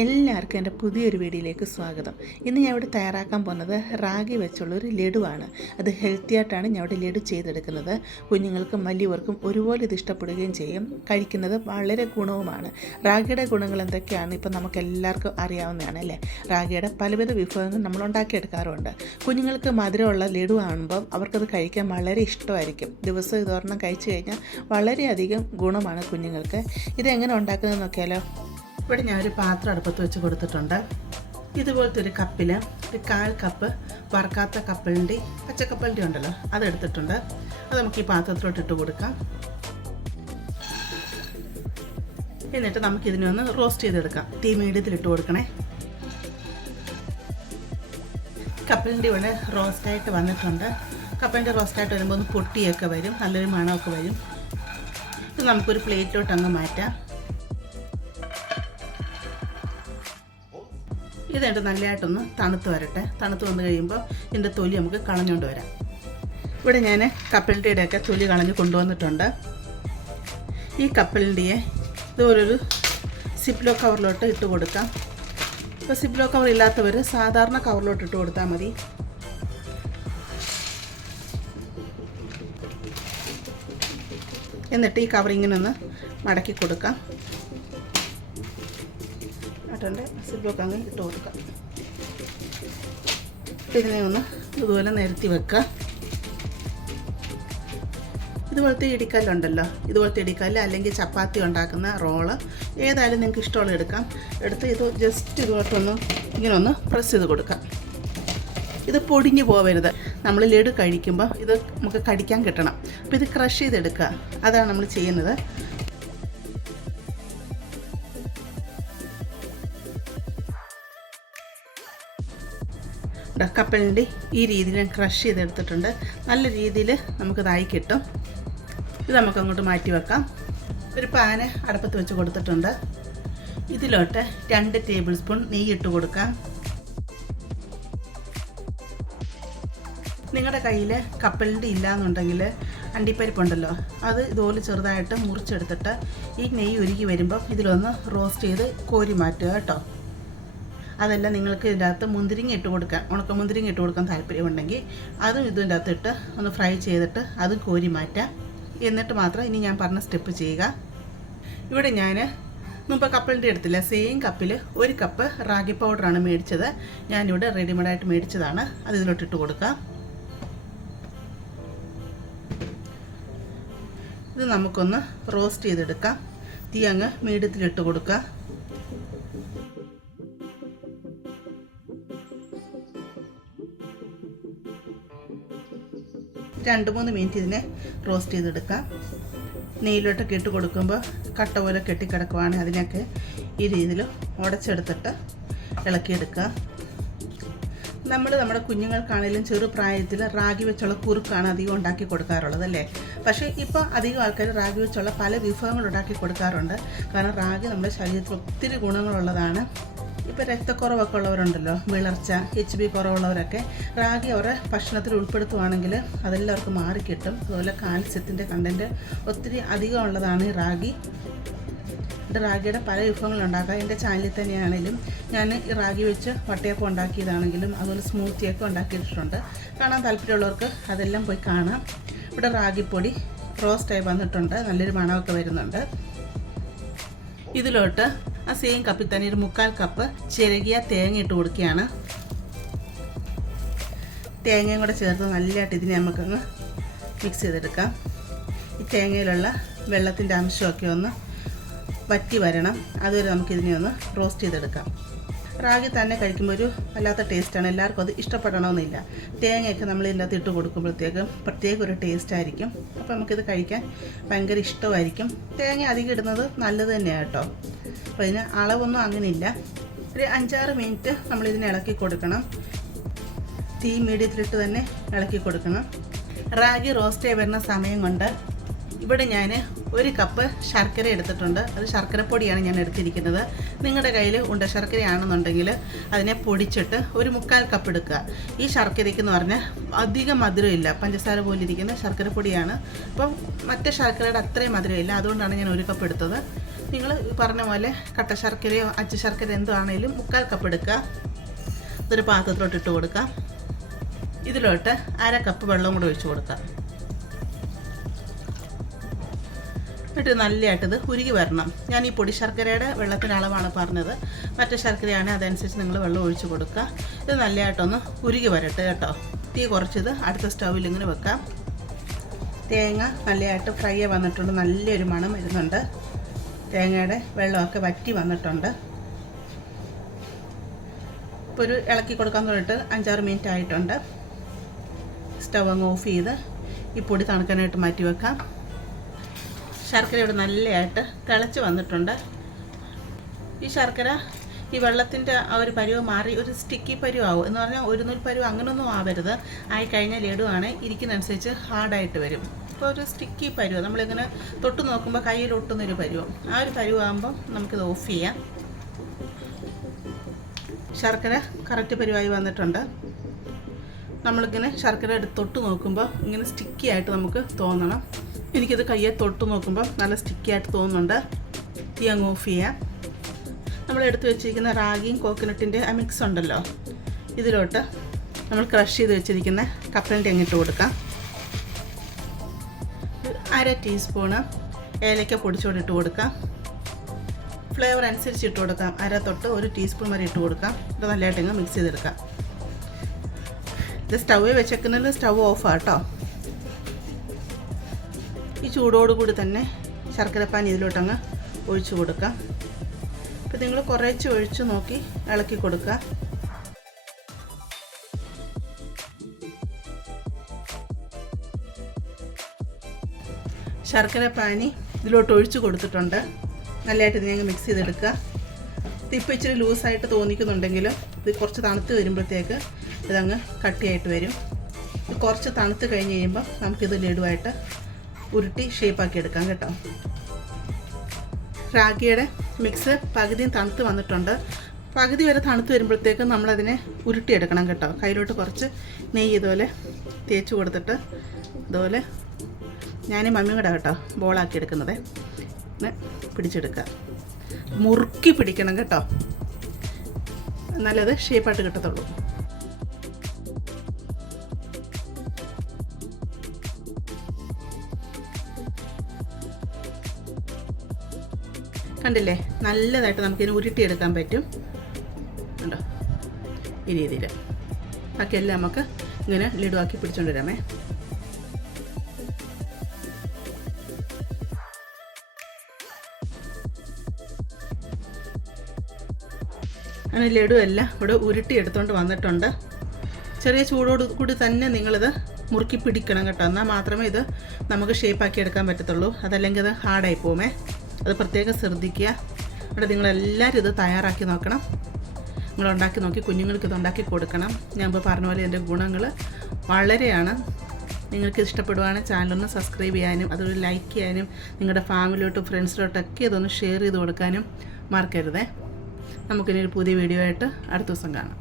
എല്ലാവർക്കും എന്റെ പുതിയൊരു വീഡിയോയിലേക്ക് സ്വാഗതം. ഇന്ന് ഞാൻ ഇവിടെ തയ്യാറാക്കാൻ പോകുന്നത് റാഗി വെച്ചുള്ളൊരു ലഡുവാണ്. അത് ഹെൽത്തി ആയിട്ടാണ് ഞാൻ ഇവിടെ ലഡു ചെയ്തെടുക്കുന്നത്. കുഞ്ഞുങ്ങൾക്കും വലിയവർക്കും ഒരുപോലെ ഇത് ഇഷ്ടപ്പെടുകയും ചെയ്യും. കഴിക്കുന്നത് വളരെ ഗുണവുമാണ്. റാഗിയുടെ ഗുണങ്ങൾ എന്തൊക്കെയാണ്? ഇപ്പം നമുക്ക് എല്ലാവർക്കും അറിയാവുന്നതാണ് അല്ലേ? റാഗിയുടെ പലവിധ വിഭവങ്ങൾ നമ്മൾ ഉണ്ടാക്കിയെടുക്കാറുണ്ട്. കുഞ്ഞുങ്ങൾക്ക് മധുരമുള്ള ലഡു ആകുമ്പം അവർക്കത് കഴിക്കാൻ വളരെ ഇഷ്ടമായിരിക്കും. ദിവസം ഇതൊരെണ്ണം കഴിച്ചു കഴിഞ്ഞാൽ വളരെയധികം ഗുണമാണ് കുഞ്ഞുങ്ങൾക്ക്. ഇതെങ്ങനെ ഉണ്ടാക്കുന്നത് നോക്കിയാലോ? ഇവിടെ ഞാനൊരു പാത്രം അടുപ്പത്ത് വെച്ച് കൊടുത്തിട്ടുണ്ട്. ഇതുപോലത്തെ ഒരു കപ്പിൽ ഒരു കാൽ കപ്പ് വറക്കാത്ത കപ്പലിന്റെ പച്ചക്കപ്പലിന്റെ ഉണ്ടല്ലോ അതെടുത്തിട്ടുണ്ട് അത് നമുക്ക് ഈ പാത്രത്തിലോട്ട് ഇട്ട് കൊടുക്കാം. എന്നിട്ട് നമുക്ക് ഇതിനെ ഒന്ന് റോസ്റ്റ് ചെയ്തെടുക്കാം. തീ മീഡിയത്തിൽ ഇട്ട് കൊടുക്കണേ. കപ്പലിന്റെ ഇവിടെ റോസ്റ്റായിട്ട് വന്നിട്ടുണ്ട്. കപ്പലിന്റെ റോസ്റ്റായിട്ട് വരുമ്പോൾ ഒന്ന് പൊട്ടിയൊക്കെ വരും നല്ലൊരു മണമൊക്കെ വരും. ഇത് നമുക്കൊരു പ്ലേറ്റിലോട്ട് അങ്ങ് മാറ്റാം. ഇതായിട്ട് നല്ലതായിട്ടൊന്ന് തണുത്ത് വരട്ടെ. തണുത്ത് വന്നു കഴിയുമ്പോൾ ഇതിന്റെ തൊലി നമുക്ക് കളഞ്ഞുകൊണ്ട് വരാം. ഇവിടെ ഞാൻ കപ്പലിന്റെയൊക്കെ തൊലി കളഞ്ഞ് കൊണ്ടുവന്നിട്ടുണ്ട്. ഈ കപ്പലിന്റെയെ ഇതുപോലൊരു സിപ്ലോ കവറിലോട്ട് ഇട്ട് കൊടുക്കാം. ഇപ്പോൾ സിപ്ലോ കവർ ഇല്ലാത്തവർ സാധാരണ കവറിലോട്ട് ഇട്ട് കൊടുത്താൽ മതി. എന്നിട്ട് ഈ കവർ ഇങ്ങനെ ഒന്ന് മടക്കി കൊടുക്കാം. ആട്ടുണ്ട് സിബ്ലോക്ക് അങ്ങ് ഇട്ട് കൊടുക്കാം. ഇതിനെ ഒന്ന് ഇതുപോലെ നിരത്തി വെക്കുക ഇതുപോലത്തെ ഇടിക്കല്ലുണ്ടല്ലോ ഇതുപോലത്തെ ഇടിക്കല്ല് അല്ലെങ്കിൽ ചപ്പാത്തി ഉണ്ടാക്കുന്ന റോൾ ഏതായാലും നിങ്ങൾക്ക് ഇഷ്ടമുള്ള എടുക്കാം. എടുത്ത് ഇത് ജസ്റ്റ് ഇതുപോലൊന്ന് ഇങ്ങനെ ഒന്ന് പ്രസ് ചെയ്ത് കൊടുക്കാം. ഇത് പൊടിഞ്ഞു പോവരുത്. നമ്മൾ ലഡു കഴിക്കുമ്പോൾ ഇത് നമുക്ക് കടിക്കാൻ കിട്ടണം. അപ്പോൾ ഇത് ക്രഷ് ചെയ്തെടുക്കുക. അതാണ് നമ്മൾ ചെയ്യുന്നത്. കപ്പലിന്റെ ഈ രീതിയിൽ ഞാൻ ക്രഷ് ചെയ്തെടുത്തിട്ടുണ്ട്. നല്ല രീതിയിൽ നമുക്കിതായി കിട്ടും. ഇത് നമുക്ക് അങ്ങോട്ട് മാറ്റി വെക്കാം. ഒരു പാന് അടുപ്പത്ത് വെച്ച് കൊടുത്തിട്ടുണ്ട്. ഇതിലോട്ട് രണ്ട് ടേബിൾ സ്പൂൺ നെയ്യ് ഇട്ട് കൊടുക്കാം. നിങ്ങളുടെ കയ്യിൽ കപ്പലിന്റെ ഇല്ലയെന്നുണ്ടെങ്കിൽ അണ്ടിപ്പരിപ്പുണ്ടല്ലോ അത് ഇതുപോലെ ചെറുതായിട്ട് മുറിച്ചെടുത്തിട്ട് ഈ നെയ്യ് ഉരുകി വരുമ്പം ഇതിലൊന്ന് റോസ്റ്റ് ചെയ്ത് കോരി മാറ്റുക കേട്ടോ. അതല്ല നിങ്ങൾക്ക് ഇതിന്റെ അകത്ത് മുന്തിരിങ്ങ ഇട്ട് കൊടുക്കാൻ ഉണക്ക മുന്തിരിങ്ങ ഇട്ട് കൊടുക്കാൻ താല്പര്യമുണ്ടെങ്കിൽ അതും ഇതിന്റെ അകത്ത് ഇട്ട് ഒന്ന് ഫ്രൈ ചെയ്തിട്ട് അതും കോരി മാറ്റാം. എന്നിട്ട് മാത്രം ഇനി ഞാൻ പറഞ്ഞ സ്റ്റെപ്പ് ചെയ്യുക. ഇവിടെ ഞാൻ മുമ്പ് കപ്പലിന്റെ എടുത്തില്ല സെയിം കപ്പിൽ ഒരു കപ്പ് റാഗി പൗഡറാണ് മേടിച്ചത്. ഞാനിവിടെ റെഡിമെയ്ഡായിട്ട് മേടിച്ചതാണ്. അത് ഇതിലോട്ട് ഇട്ട് കൊടുക്കാം. ഇത് നമുക്കൊന്ന് റോസ്റ്റ് ചെയ്തെടുക്കാം. തീ അങ്ങ് മീഡിയത്തിലിട്ട് കൊടുക്കുക. രണ്ട് മൂന്ന് മിനിറ്റ് ഇതിനെ റോസ്റ്റ് ചെയ്തെടുക്കാം. നെയ്യിലോട്ടൊക്കെ ഇട്ട് കൊടുക്കുമ്പോൾ കട്ട പോലെ കെട്ടിക്കിടക്കുവാണെങ്കിൽ അതിനൊക്കെ ഈ രീതിയിൽ ഉടച്ചെടുത്തിട്ട് ഇളക്കിയെടുക്കുക. നമ്മൾ നമ്മുടെ കുഞ്ഞുങ്ങൾക്കാണെങ്കിലും ചെറുപ്രായത്തിൽ റാഗി വെച്ചുള്ള കുറുക്കാണ് അധികം ഉണ്ടാക്കി കൊടുക്കാറുള്ളത് അല്ലേ? പക്ഷേ ഇപ്പോൾ അധികം ആൾക്കാർ റാഗി വെച്ചുള്ള പല വിഭവങ്ങൾ ഉണ്ടാക്കി കൊടുക്കാറുണ്ട്. കാരണം റാഗി നമ്മുടെ ശരീരത്തിൽ ഒത്തിരി ഗുണങ്ങളുള്ളതാണ്. ഇപ്പോൾ രക്തക്കുറവൊക്കെ ഉള്ളവരുണ്ടല്ലോ വിളർച്ച എച്ച് ബി കുറവുള്ളവരൊക്കെ റാഗി അവരുടെ ഭക്ഷണത്തിൽ ഉൾപ്പെടുത്തുവാണെങ്കിൽ അതെല്ലാവർക്കും മാറിക്കിട്ടും. അതുപോലെ കാൽസ്യത്തിന്റെ കണ്ടന്റ് ഒത്തിരി അധികം ഉള്ളതാണ് ഈ റാഗി. റാഗിയുടെ പല വിഭവങ്ങൾ ഉണ്ടാക്കാം എന്റെ ചാനലിൽ തന്നെയാണെങ്കിലും ഞാൻ ഈ റാഗി വെച്ച് വട്ടയപ്പം ഉണ്ടാക്കിയതാണെങ്കിലും അതുപോലെ സ്മൂത്തിയൊക്കെ ഉണ്ടാക്കിയിട്ടുണ്ട്. കാണാൻ താല്പര്യമുള്ളവർക്ക് അതെല്ലാം പോയി കാണാം. ഇവിടെ റാഗിപ്പൊടി റോസ്റ്റായി വന്നിട്ടുണ്ട്. നല്ലൊരു മണമൊക്കെ വരുന്നുണ്ട്. ഇതിലോട്ട് ആ സെയിം കപ്പിൽ തന്നെ ഒരു മുക്കാൽ കപ്പ് ചിരകിയ തേങ്ങ ഇട്ട് കൊടുക്കുകയാണ്. തേങ്ങയും കൂടെ ചേർത്ത് നല്ലതായിട്ട് ഇതിനെ നമുക്കൊന്ന് മിക്സ് ചെയ്തെടുക്കാം. ഈ തേങ്ങയിലുള്ള വെള്ളത്തിന്റെ അംശമൊക്കെ ഒന്ന് വറ്റി വരണം. അതുവരെ നമുക്കിതിനെ ഒന്ന് റോസ്റ്റ് ചെയ്തെടുക്കാം. റാഗി തന്നെ കഴിക്കുമ്പോൾ ഒരു വല്ലാത്ത ടേസ്റ്റാണ് എല്ലാവർക്കും അത് ഇഷ്ടപ്പെടണമെന്നില്ല. തേങ്ങയൊക്കെ നമ്മൾ ഇതിന്റെ അകത്ത് ഇട്ട് കൊടുക്കുമ്പോഴത്തേക്കും പ്രത്യേക ഒരു ടേസ്റ്റ് ആയിരിക്കും. അപ്പോൾ നമുക്കിത് കഴിക്കാൻ ഭയങ്കര ഇഷ്ടമായിരിക്കും. തേങ്ങ അധികം ഇടുന്നത് നല്ലത് തന്നെയാണ് കേട്ടോ. അപ്പോൾ ഇതിന് അളവൊന്നും അങ്ങനെയില്ല. ഒരു അഞ്ചാറ് മിനിറ്റ് നമ്മൾ നമ്മളിതിനെ ഇളക്കി കൊടുക്കണം. തീ മീഡിയത്തിലിട്ട് തന്നെ ഇളക്കി കൊടുക്കണം. റാഗി റോസ്റ്റ് വരുന്ന സമയം കൊണ്ട് ഇവിടെ ഞാൻ ഒരു കപ്പ് ശർക്കര എടുത്തിട്ടുണ്ട്. അത് ശർക്കരപ്പൊടിയാണ് ഞാൻ എടുത്തിരിക്കുന്നത്. നിങ്ങളുടെ കയ്യിൽ ഉണ്ട ശർക്കരയാണെന്നുണ്ടെങ്കിൽ അതിനെ പൊടിച്ചിട്ട് ഒരു മുക്കാൽ കപ്പ് എടുക്കുക. ഈ ശർക്കരയ്ക്ക് എന്ന് പറഞ്ഞാൽ അധികം മധുരമില്ല. പഞ്ചസാര പോലെ ഇരിക്കുന്ന ശർക്കരപ്പൊടിയാണ്. അപ്പം മറ്റേ ശർക്കരയുടെ അത്രയും മധുരമില്ല. അതുകൊണ്ടാണ് ഞാൻ ഒരു കപ്പ് എടുത്തത്. നിങ്ങൾ പറഞ്ഞ പോലെ കട്ട ശർക്കരയോ അച്ച ശർക്കര എന്തോ ആണെങ്കിലും മുക്കാൽ കപ്പ് എടുക്കുക. ഇതൊരു പാത്രത്തിലോട്ട് ഇട്ട് കൊടുക്കാം ഇതിലോട്ട് അര കപ്പ് വെള്ളം കൂടെ ഒഴിച്ച് കൊടുക്കുക. എന്നിട്ട് നല്ലതായിട്ട് ഇത് ഉരുകി വരണം. ഞാൻ ഈ പൊടി ശർക്കരയുടെ വെള്ളത്തിന്റെ അളവാണ് പറഞ്ഞത്. മറ്റേ ശർക്കരയാണെങ്കിൽ അതനുസരിച്ച് നിങ്ങൾ വെള്ളം ഒഴിച്ച് കൊടുക്കുക. ഇത് നല്ലതായിട്ടൊന്ന് ഉരുകി വരട്ടെ കേട്ടോ. തീ കുറച്ചത് അടുത്ത സ്റ്റൗവിൽ ഇങ്ങനെ വെക്കാം. തേങ്ങ നല്ലതായിട്ട് ഫ്രൈ വന്നിട്ടുണ്ട്. നല്ലൊരു മണം വരുന്നുണ്ട്. തേങ്ങയുടെ വെള്ളമൊക്കെ വറ്റി വന്നിട്ടുണ്ട്. ഇപ്പോൾ ഒരു ഇളക്കി കൊടുക്കാൻ തൊട്ട് അഞ്ചാറ് മിനിറ്റ് ആയിട്ടുണ്ട്. സ്റ്റവ് അങ്ങ് ഓഫ് ചെയ്ത് ഈ പൊടി തണുക്കാനായിട്ട് മാറ്റി വെക്കാം. ശർക്കര ഇവിടെ നല്ലതായിട്ട് തിളച്ച് വന്നിട്ടുണ്ട്. ഈ ശർക്കര ഈ വെള്ളത്തിന്റെ ആ ഒരു പരുവ് മാറി ഒരു സ്റ്റിക്കി പരുവ് ആവും എന്ന് പറഞ്ഞാൽ ഒരു നൂൽ പരുവ് അങ്ങനൊന്നും ആവരുത്. ആയി കഴിഞ്ഞാൽ ലഡുവാണ്. ഇരിക്കുന്നതനുസരിച്ച് ഹാർഡായിട്ട് വരും. ഇപ്പോൾ ഒരു സ്റ്റിക്കി പരുവ്. നമ്മളിങ്ങനെ തൊട്ട് നോക്കുമ്പോൾ കയ്യിൽ ഒട്ടുന്നൊരു പരുവ്. ആ ഒരു പരുവാകുമ്പോൾ നമുക്കിത് ഓഫ് ചെയ്യാം. ശർക്കര കറക്റ്റ് പരുവായി വന്നിട്ടുണ്ട്. നമ്മളിങ്ങനെ ശർക്കര എടുത്ത് തൊട്ട് നോക്കുമ്പോൾ ഇങ്ങനെ സ്റ്റിക്കി ആയിട്ട് നമുക്ക് തോന്നണം. എനിക്കിത് കയ്യെ തൊട്ട് നോക്കുമ്പോൾ നല്ല സ്റ്റിക്കി ആയിട്ട് തോന്നുന്നുണ്ട്. തീ അങ്ങ് ഓഫ് ചെയ്യാം. നമ്മൾ എടുത്തു വെച്ചിരിക്കുന്ന റാഗിയും കോക്കനട്ടിന്റെ ആ മിക്സ് ഉണ്ടല്ലോ. ഇതിലോട്ട് നമ്മൾ ക്രഷ് ചെയ്ത് വെച്ചിരിക്കുന്ന കപ്പലിന്റെ അങ്ങിട്ട് കൊടുക്കാം. അര ടീസ്പൂണ് ഏലക്ക പൊടിച്ചോട് ഇട്ട് കൊടുക്കാം. ഫ്ലേവർ അനുസരിച്ച് ഇട്ട് കൊടുക്കാം. അര തൊട്ട് ഒരു ടീസ്പൂൺ വരെ ഇട്ട് കൊടുക്കാം. ഇത് നല്ലതായിട്ട് ഇങ്ങ് മിക്സ് ചെയ്തെടുക്കാം. ഇത് സ്റ്റവ് വെച്ചേക്കുന്നതിൽ സ്റ്റവ് കേട്ടോ ഈ ചൂടോടുകൂടി തന്നെ ശർക്കരപ്പാൻ ഇതിലോട്ടങ്ങ് ഒഴിച്ചു കൊടുക്കാം. അപ്പോൾ നിങ്ങൾ കുറേശ്ശെ ഒഴിച്ച് നോക്കി ഇളക്കി കൊടുക്കുക. ശർക്കര പാനി ഇതിലോട്ട് ഒഴിച്ചു കൊടുത്തിട്ടുണ്ട്. നല്ലതായിട്ട് ഇതിനെ മിക്സ് ചെയ്തെടുക്കുക. ഇതിപ്പോൾ ഇച്ചിരി ലൂസായിട്ട് തോന്നിക്കുന്നുണ്ടെങ്കിലും ഇത് കുറച്ച് തണുത്ത് വരുമ്പോഴത്തേക്ക് ഇതങ്ങ് കട്ടിയായിട്ട് വരും. ഇത് കുറച്ച് തണുത്ത് കഴിഞ്ഞ് കഴിയുമ്പോൾ നമുക്കിത് ലഡുവായിട്ട് ഉരുട്ടി ഷേപ്പാക്കി എടുക്കാം കേട്ടോ. റാഗിയുടെ മിക്സ് പകുതിയും തണുത്ത് വന്നിട്ടുണ്ട്. പകുതി വരെ തണുത്ത് വരുമ്പോഴത്തേക്കും നമ്മളതിനെ ഉരുട്ടിയെടുക്കണം കേട്ടോ. കയ്യിലോട്ട് കുറച്ച് നെയ്യ് ഇതുപോലെ തേച്ച് കൊടുത്തിട്ട് ഇതുപോലെ ഞാൻ മമ്മി കൂടെ കേട്ടോ ബോളാക്കി എടുക്കുന്നത്. പിടിച്ചെടുക്കുക. മുറുക്കി പിടിക്കണം കേട്ടോ. എന്നാലത് ഷേപ്പായിട്ട് കിട്ടത്തുള്ളൂ. കണ്ടില്ലേ? നല്ലതായിട്ട് നമുക്കിതിന് ഉരുട്ടിയെടുക്കാൻ പറ്റും. കണ്ടോ? ഈ രീതിയിൽ ബാക്കിയെല്ലാം നമുക്ക് ഇങ്ങനെ ലഡുവാക്കി പിടിച്ചുകൊണ്ട് വരാമേ. അങ്ങനെ ലഡു എല്ലാം ഇവിടെ ഉരുട്ടി എടുത്തുകൊണ്ട് വന്നിട്ടുണ്ട്. ചെറിയ ചൂടോട് കൂടി തന്നെ നിങ്ങളിത് മുറുക്കി പിടിക്കണം കേട്ടോ. എന്നാൽ മാത്രമേ ഇത് നമുക്ക് ഷേപ്പാക്കി എടുക്കാൻ പറ്റത്തുള്ളൂ. അതല്ലെങ്കിൽ അത് ഹാർഡായി പോകുമേ അത് പ്രത്യേകം ശ്രദ്ധിക്കുക. അവിടെ നിങ്ങളെല്ലാവരും ഇത് തയ്യാറാക്കി നോക്കണം. നിങ്ങൾ ഉണ്ടാക്കി നോക്കി കുഞ്ഞുങ്ങൾക്ക് ഇത് ഉണ്ടാക്കി കൊടുക്കണം. ഞാൻ ഇപ്പോൾ പറഞ്ഞ പോലെ എന്റെ ഗുണങ്ങൾ വളരെയാണ്. നിങ്ങൾക്ക് ഇഷ്ടപ്പെടുവാണെങ്കിൽ ചാനലൊന്ന് സബ്സ്ക്രൈബ് ചെയ്യാനും അതൊരു ലൈക്ക് ചെയ്യാനും നിങ്ങളുടെ ഫാമിലിയോട്ടും ഫ്രണ്ട്സിലോട്ടൊക്കെ ഇതൊന്ന് ഷെയർ ചെയ്ത് കൊടുക്കാനും മറക്കരുതേ. നമുക്കിനി ഒരു പുതിയ വീഡിയോ ആയിട്ട് അടുത്ത ദിവസം കാണാം.